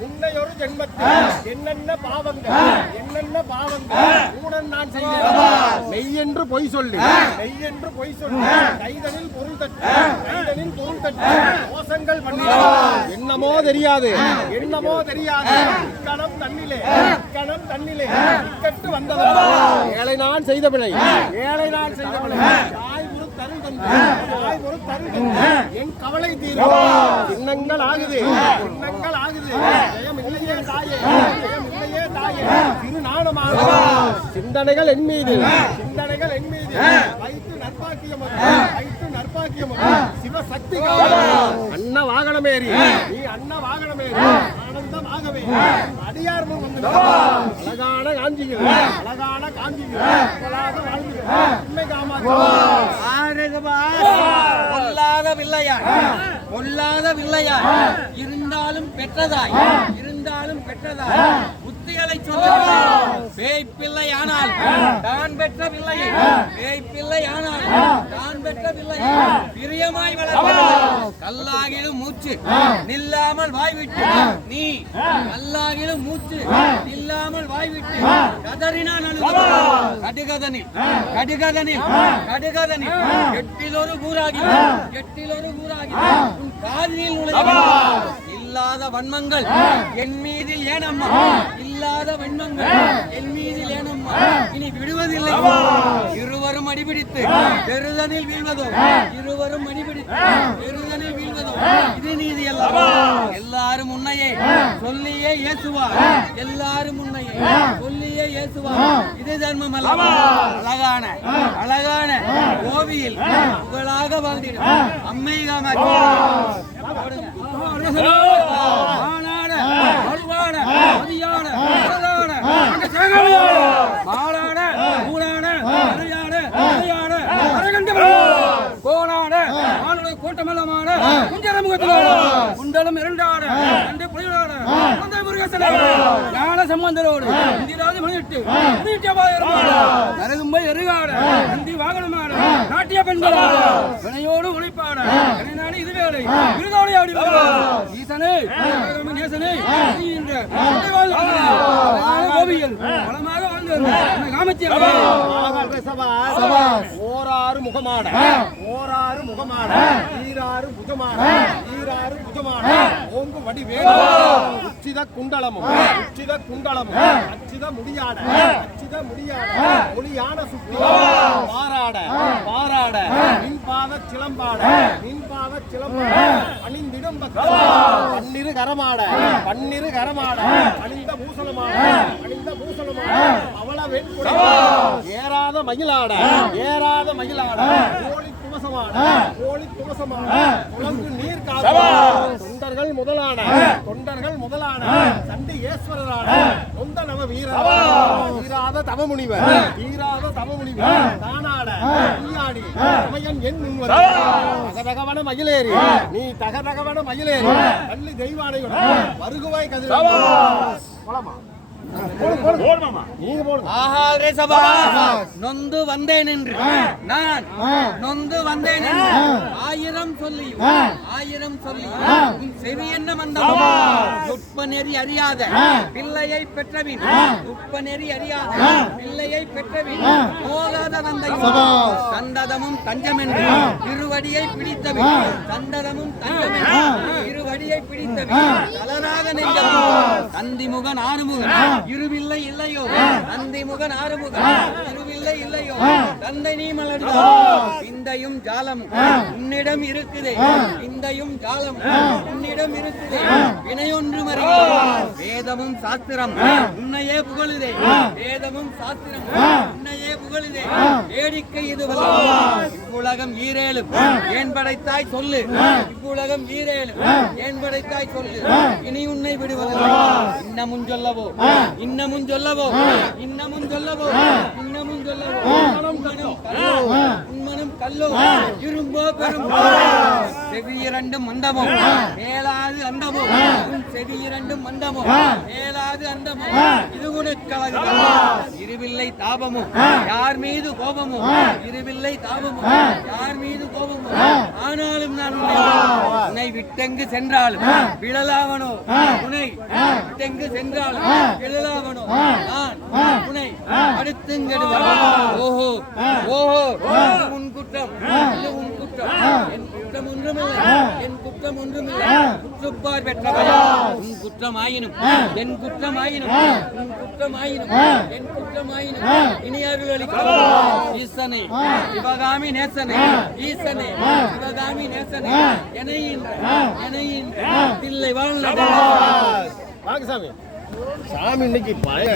முன்னையொரு ஜென்மத்தில் என்னென்ன பாவங்கள் ஊனன் நான் செய்தேன். மெய் என்று பொய் சொல்லி கைதனில் பொருள் தட்டு மோசங்கள் பண்ணினார். என்னமோ தெரியாது இக்கணம் தன்னிலே இக்கட்டு வந்ததா ஏழை நான் செய்த பிழை என் கவலை தீரும். எண்ணங்கள் ஆகுது ஜெயம் இல்லையே தாயே திரு நாணமாக சிந்தனைகள் என் மீது வைத்து நற்பாக்கியம் சிவசக்தி அன்ன வாகனமேறி ஆனந்தமாகவே அடியார் அழகான காஞ்சிகள் உண்மை பொல்லாத பிள்ளையாய் இருந்தாலும் பெற்றதாய் புத்திகளை சொல்லுகிறார். பேய் பிள்ளை ஆனால் தான் பெற்ற பிள்ளையை பிரியமாய் வளர்க்கிறார். கல்லாகிலும் மூச்சு நில்லாமல் வாய்விட்டு நீ கல்லாகிலும் மூச்சு நில்லாமல் வாய்விட்டு கதறினான் கடுகதனில் எட்டிலொரு கூறாகி உன் காதில் நுழைகிறார். இல்லாத வன்மங்கள் என் மீதில் ஏனம்மா இனி விடுவதில்லை. இருவரும் அடிபிடித்து பெருதனில் வீழ்வதோ இது நீதி அல்லவா? எல்லாரும் உன்னையே சொல்லியே ஏசுவார் இது தர்மம் அல்லவா? அழகான கோவியில் புகழாக வாழ்ந்திடும் அம்மை காமாட்சி கூட்டமல்லமான குண்டலம் இரண்டாடு ஞான சம்பந்தரோடு நரகும்பை எருகாடு நந்தி வாகனமாடு நாட்டிய பெண்களோடு வினையோடு உழைப்பாட இது வேலை விருதோடு ஆடி ஈசனே நேசனே கோவியில் பலமாக ஓராறு முகமாட ஈராறு புஜமாட ஓங்கு வடிவேலு உச்சித குண்டலமும் அச்சித முடியாட ஒளியான சுத்தி பாராட நின்பாத சிலம்பாட அணிந்திடும் பன்னிரு கரமாட அணிந்த பூசலமாட அவள வெண்குடை ஏறாத மயிலாட கோழி துவசமான குழம்பு நீர் காவ தொண்டர்கள் முதலான சண்டி ஈஸ்வரரான சொந்த நவ வீராத தவமுனிவர் தானாட நீயாடி சமயன் என் முன்வர தகதகவன மயிலேறி நீ பள்ளி தெய்வானையுடன் வருகுவாய் கதிர நொந்து வந்தேன் என்று ஆயிரம் சொல்லி செவி என்ன மந்தம் நுட்ப நெறி அறியாத பிள்ளையை பெற்றவின் போகாத நந்தை சந்ததமும் தஞ்சம் என்று திருவடியை பிடித்தவின் கலராக நெஞ்சம் தந்திமுகன் ஆறுமுகன் இருவில்லை இல்லையோ தந்தை நீ மலர்ந்தார் இந்தையும் ஜாலம் உன்னிடம் இருக்குதே வினையொன்று மறிய வேதமும் சாஸ்திரம் உன்னையே புகழுதே வேடிக்கை இது இவ்வுலகம் ஈரேலும் ஏன் படைத்தாய் சொல்லு இனி உன்னை விடுவதில்லை இன்னமும் சொல்லவோ உன்மனம் கல்லோ இரும்போ பெரும் செவியிரண்டும் மந்தமோ மேலாது அந்தமோ இது உனக்கு இருவில்லை தாபமோ யார் மீது கோபமோ ஆனாலும் நான் உன்னை விட்டெங்கு சென்றாலும் விழலாவனோ உன்னை விட்டெங்கு சென்றாலும் விழலாவனோ நான் உன்னை அடுத்துங்கடுவான். ஓஹோ ஓஹோ உன் குற்றம், இது உன் குற்றம், என் குற்றம் ஒன்றுமில்லை, என் குற்றம் ஒன்றுமில்லை. குற்றப்பார் பெற்றவரா, உன் குற்றமாயினும் என் குற்றமாயினும் உன் குற்றமாயினும் என் குற்றமாயினும் இனி அருள் அளிக்கும் ஈசனே சிவகாமி நேசனே, ஈசனே சிவகாமி நேசனே, எனையின்ற தில்லை வாழ்ந்த வாங்க சாமி. சாமி இன்னைக்கு பழைய